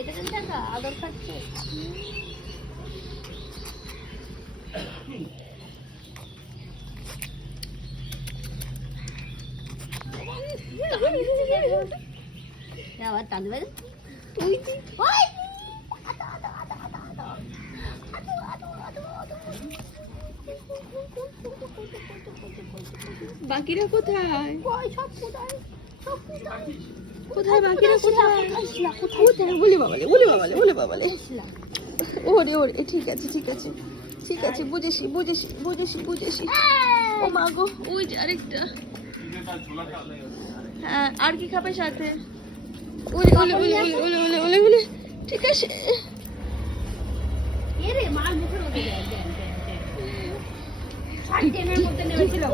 এটা কিন্তু টাকা আদর খাচ্ছে। আবার টানবে বাকিরা কোথায়? কোথায় বাকিরা কোথায়? কোথায়? বলে বাবালে, বলে বাবালে, বলে বাবালে। ওরে ওরে, ঠিক আছে ঠিক আছে ঠিক আছে, বুঝেছি বুঝেছি বুঝেছি বুঝেছি। ও মা গো, ওই যে আরেকটা। হ্যাঁ, আর কি খাবে সাথে? ওলে ওলে ওলে ওলে ওলে ওলে ওলে, ঠিক আছে। এরে মার মুখের মধ্যে দেন দেন দেন। 60 এর মধ্যে নেমেছিল।